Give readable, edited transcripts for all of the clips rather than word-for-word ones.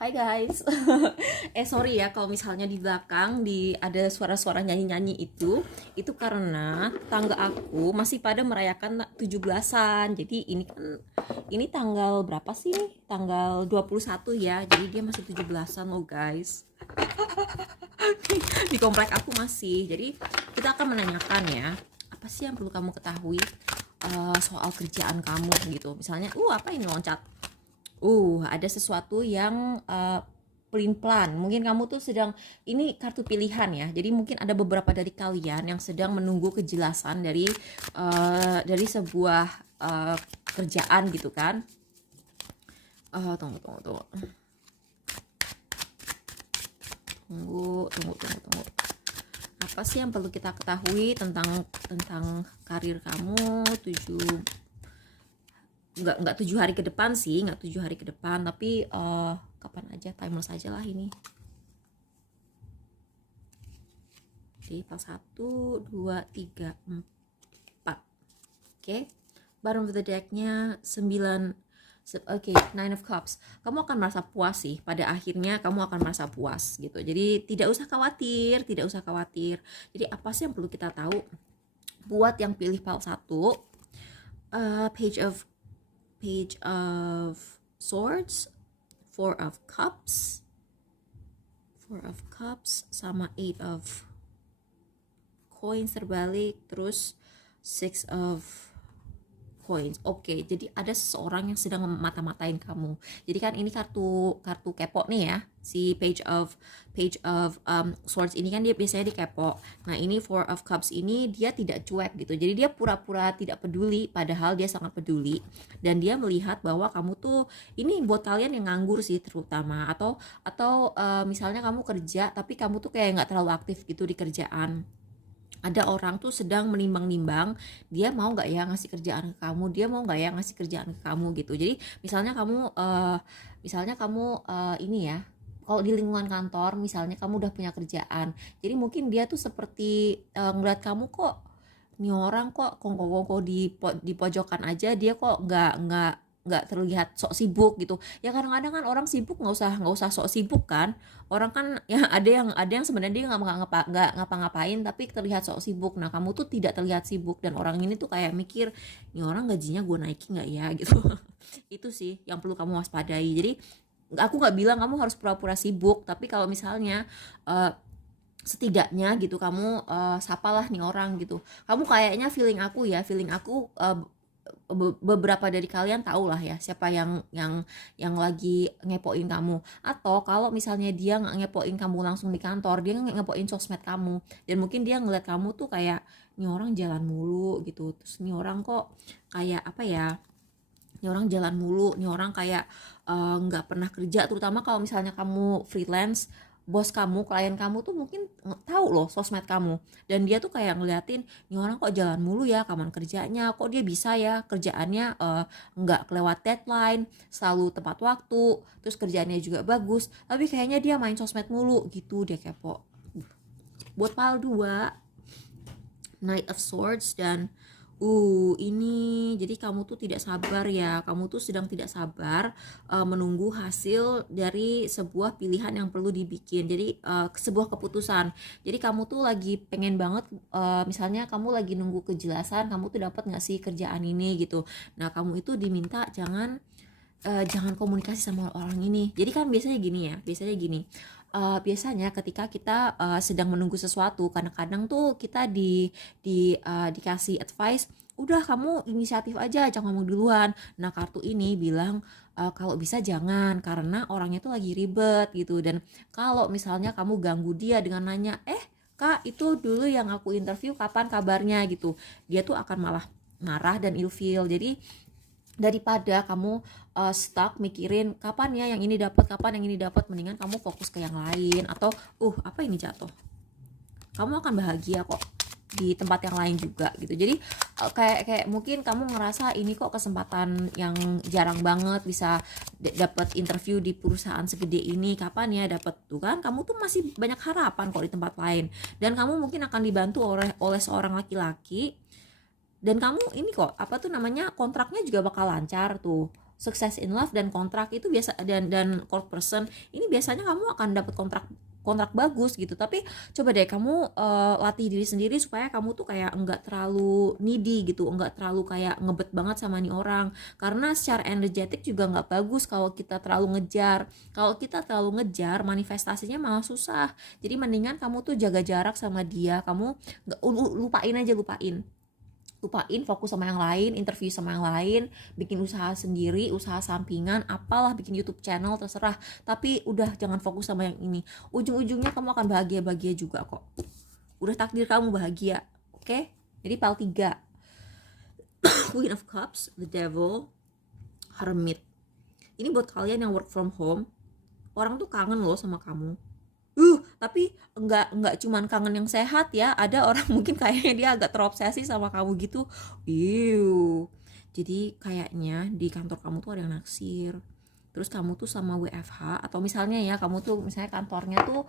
Hai guys. Sorry ya kalau misalnya di belakang ada suara-suara nyanyi-nyanyi itu karena tangga aku masih pada merayakan 17-an. Jadi ini tanggal berapa sih nih? Tanggal 21 ya. Jadi dia masih 17-an loh guys. Di komplek aku masih. Jadi kita akan menanyakan ya, apa sih yang perlu kamu ketahui soal kerjaan kamu gitu. Misalnya, apa ini loncat? Ada sesuatu yang pelin-pelan. Mungkin kamu tuh sedang, ini kartu pilihan ya. Jadi mungkin ada beberapa dari kalian yang sedang menunggu kejelasan dari sebuah kerjaan gitu kan. Tunggu. Tunggu. Apa sih yang perlu kita ketahui tentang karir kamu? Nggak 7 hari ke depan sih, nggak 7 hari ke depan, tapi kapan aja, timeless aja lah ini. Oke, pas 1, 2, 3, 4. Oke, bottom of the decknya 9. Oke, 9 of Cups. Kamu akan merasa puas sih, pada akhirnya kamu akan merasa puas gitu. Jadi tidak usah khawatir. Jadi apa sih yang perlu kita tahu buat yang pilih pile 1? Page of Swords, Four of Cups, sama 8 of Coins terbalik, terus 6 of Coins. Oke, jadi ada seseorang yang sedang mata-matain kamu. Jadi kan ini kartu kepo nih ya. Si page of Swords ini kan dia biasanya di kepo. Nah, ini Four of Cups ini dia tidak cuek gitu. Jadi dia pura-pura tidak peduli, padahal dia sangat peduli. Dan dia melihat bahwa kamu tuh, ini buat kalian yang nganggur sih terutama, atau misalnya kamu kerja tapi kamu tuh kayak nggak terlalu aktif gitu di kerjaan. Ada orang tuh sedang menimbang-nimbang, dia mau nggak ya ngasih kerjaan ke kamu, gitu. Jadi misalnya kamu ini ya, kalau di lingkungan kantor misalnya kamu udah punya kerjaan, jadi mungkin dia tuh seperti ngeliat kamu, kok nih orang kok kongko-kongko di pojokan aja, dia kok nggak terlihat sok sibuk gitu ya. Kadang-kadang kan orang sibuk nggak usah sok sibuk kan. Orang kan ya ada yang sebenarnya dia nggak ngapa-ngapain tapi terlihat sok sibuk. Nah, kamu tuh tidak terlihat sibuk, dan orang ini tuh kayak mikir, nih orang gajinya gue naikin nggak ya gitu. Itu sih yang perlu kamu waspadai. Jadi aku nggak bilang kamu harus pura-pura sibuk, tapi kalau misalnya setidaknya gitu kamu sapalah nih orang gitu. Kamu kayaknya feeling aku beberapa dari kalian tahu lah ya siapa yang lagi ngepoin kamu. Atau kalau misalnya dia nggak ngepoin kamu langsung di kantor, dia ngepoin sosmed kamu, dan mungkin dia ngeliat kamu tuh kayak, nih orang jalan mulu gitu, terus nih orang kok kayak apa ya, nih orang jalan mulu, nih orang kayak nggak pernah kerja. Terutama kalau misalnya kamu freelance, bos kamu, klien kamu tuh mungkin tahu loh sosmed kamu, dan dia tuh kayak ngeliatin, nih orang kok jalan mulu ya, kapan kerjanya, kok dia bisa ya kerjaannya nggak kelewat deadline, selalu tepat waktu, terus kerjaannya juga bagus, tapi kayaknya dia main sosmed mulu gitu, dia kepo. Buat pile 2, Knight of Swords dan ini jadi kamu tuh tidak sabar ya, kamu tuh sedang tidak sabar menunggu hasil dari sebuah pilihan yang perlu dibikin. Jadi sebuah keputusan. Jadi kamu tuh lagi pengen banget, misalnya kamu lagi nunggu kejelasan, kamu tuh dapat nggak sih kerjaan ini gitu. Nah, kamu itu diminta jangan komunikasi sama orang ini. Jadi kan biasanya gini, biasanya ketika kita sedang menunggu sesuatu, kadang-kadang tuh kita dikasih advice, udah kamu inisiatif aja, jangan ngomong duluan. Nah, kartu ini bilang kalau bisa jangan, karena orangnya tuh lagi ribet gitu. Dan kalau misalnya kamu ganggu dia dengan nanya, kak, itu dulu yang aku interview kapan kabarnya gitu, dia tuh akan malah marah dan ilfeel. Jadi daripada kamu stuck mikirin kapan ya yang ini dapat, mendingan kamu fokus ke yang lain. Atau apa ini jatuh, kamu akan bahagia kok di tempat yang lain juga gitu. Jadi kayak mungkin kamu ngerasa ini kok kesempatan yang jarang banget bisa dapat interview di perusahaan segede ini, kapan ya dapat. Tuh kan, kamu tuh masih banyak harapan kok di tempat lain, dan kamu mungkin akan dibantu oleh seorang laki-laki. Dan kamu ini kok kontraknya juga bakal lancar tuh. sukses in love dan kontrak itu biasa, dan court person ini biasanya kamu akan dapat kontrak bagus gitu. Tapi coba deh kamu latih diri sendiri supaya kamu tuh kayak enggak terlalu needy gitu, enggak terlalu kayak ngebet banget sama nih orang, karena secara energetik juga nggak bagus kalau kita terlalu ngejar. Kalau kita terlalu ngejar, manifestasinya malah susah. Jadi mendingan kamu tuh jaga jarak sama dia, kamu nggak, lupain aja, lupain, fokus sama yang lain, interview sama yang lain, bikin usaha sendiri, usaha sampingan, apalah, bikin YouTube channel, terserah. Tapi udah jangan fokus sama yang ini. Ujung-ujungnya kamu akan bahagia-bahagia juga kok. Udah takdir kamu bahagia, oke? Jadi pile 3. Queen of Cups, the Devil, Hermit. Ini buat kalian yang work from home, orang tuh kangen loh sama kamu. Tapi enggak cuman kangen yang sehat ya, ada orang mungkin kayaknya dia agak terobsesi sama kamu gitu. Jadi kayaknya di kantor kamu tuh ada yang naksir. Terus kamu tuh sama WFH, atau misalnya ya kamu tuh misalnya kantornya tuh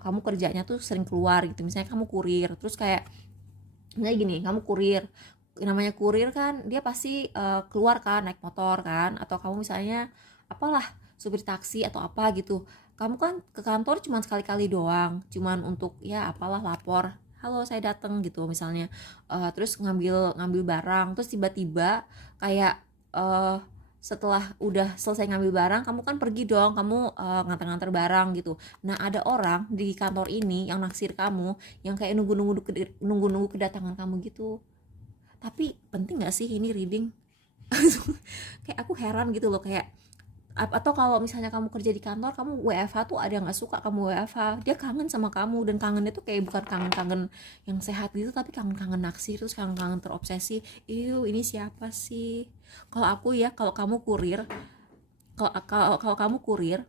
kamu kerjanya tuh sering keluar gitu, misalnya kamu kurir, terus kayak misalnya gini, kamu kurir, namanya kurir kan dia pasti keluar kan, naik motor kan, atau kamu misalnya apalah, supir taksi atau apa gitu. Kamu kan ke kantor cuma sekali-kali doang, cuman untuk ya apalah, lapor, halo saya datang gitu misalnya. Terus ngambil barang, terus tiba-tiba kayak setelah udah selesai ngambil barang, kamu kan pergi dong, kamu nganter-nganter barang gitu. Nah ada orang di kantor ini yang naksir kamu, yang kayak nunggu-nunggu kedatangan kamu gitu. Tapi penting gak sih ini reading? Kayak aku heran gitu loh, kayak atau kalau misalnya kamu kerja di kantor, kamu WFH tuh ada yang nggak suka kamu WFH, dia kangen sama kamu, dan kangennya tuh kayak bukan kangen-kangen yang sehat gitu, tapi kangen-kangen naksir, terus kangen-kangen terobsesi. Ini siapa sih? Kalau aku ya, kalau kamu kurir, kalau kamu kurir,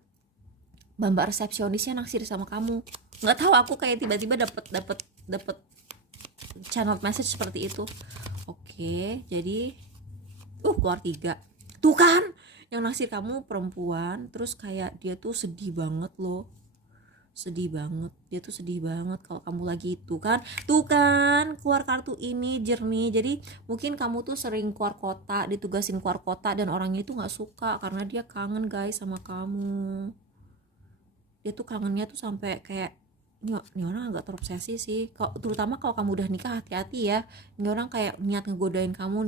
mbak resepsionisnya naksir sama kamu, nggak tahu, aku kayak tiba-tiba dapet channel message seperti itu. Oke, jadi keluar 3 tuh kan, yang naksir kamu perempuan, terus kayak dia tuh sedih banget loh, dia tuh sedih banget kalau kamu lagi itu kan, tuh kan keluar kartu ini jernih. Jadi mungkin kamu tuh sering keluar kota, ditugasin keluar kota, dan orangnya itu nggak suka karena dia kangen guys sama kamu. Dia tuh kangennya tuh sampai kayak ini orang agak terobsesi sih. Terutama kalau kamu udah nikah, hati-hati ya. Ini orang kayak niat ngegodain kamu,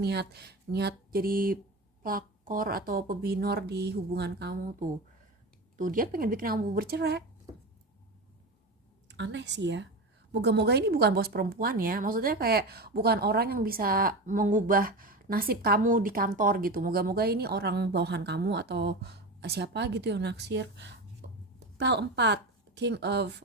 niat jadi pelakor atau pebinor di hubungan kamu tuh. Dia pengen bikin kamu bercerai. Aneh sih ya. Moga-moga ini bukan bos perempuan ya. Maksudnya kayak bukan orang yang bisa mengubah nasib kamu di kantor gitu. Moga-moga ini orang bawahan kamu atau siapa gitu yang naksir. Pel 4, King of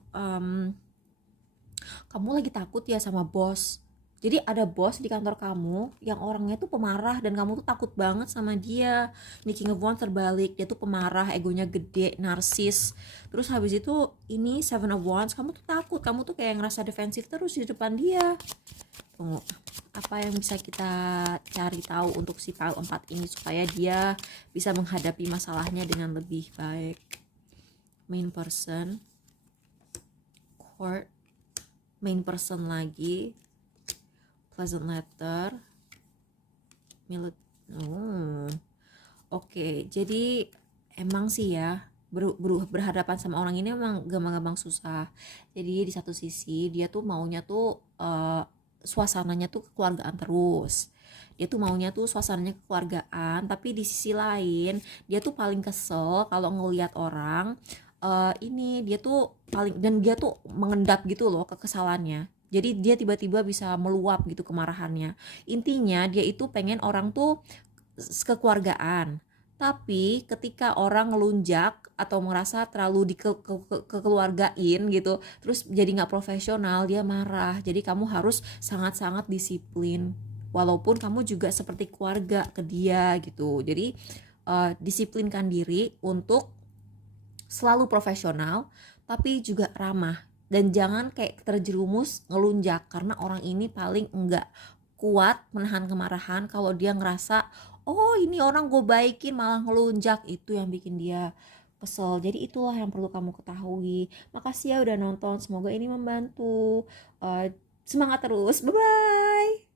kamu lagi takut ya sama bos. Jadi ada bos di kantor kamu yang orangnya tuh pemarah, dan kamu tuh takut banget sama dia. Ini King of Wands terbalik, dia tuh pemarah, egonya gede, narsis. Terus habis itu ini Seven of Wands, kamu tuh takut, kamu tuh kayak ngerasa defensif terus di depan dia. Tunggu, apa yang bisa kita cari tahu untuk si pile 4 ini supaya dia bisa menghadapi masalahnya dengan lebih baik. Main person, court, main person lagi, pleasant letter, Oke, jadi emang sih ya berhadapan sama orang ini emang gampang-gampang susah. Jadi di satu sisi dia tuh maunya tuh suasananya tuh kekeluargaan terus. Dia tuh maunya tuh suasananya kekeluargaan, tapi di sisi lain dia tuh paling kesel kalau ngelihat orang ini dia tuh paling, dan dia tuh mengendap gitu loh kekesalannya. Jadi dia tiba-tiba bisa meluap gitu kemarahannya. Intinya dia itu pengen orang tuh kekeluargaan. Tapi ketika orang ngelunjak atau merasa terlalu dikekeluargain gitu, terus jadi gak profesional, dia marah. Jadi kamu harus sangat-sangat disiplin. Walaupun kamu juga seperti keluarga ke dia gitu. Jadi disiplinkan diri untuk selalu profesional, tapi juga ramah. Dan jangan kayak terjerumus ngelunjak, karena orang ini paling enggak kuat menahan kemarahan. Kalau dia ngerasa ini orang gue baikin malah ngelunjak, itu yang bikin dia kesel. Jadi itulah yang perlu kamu ketahui. Makasih ya udah nonton, semoga ini membantu. Semangat terus, bye bye.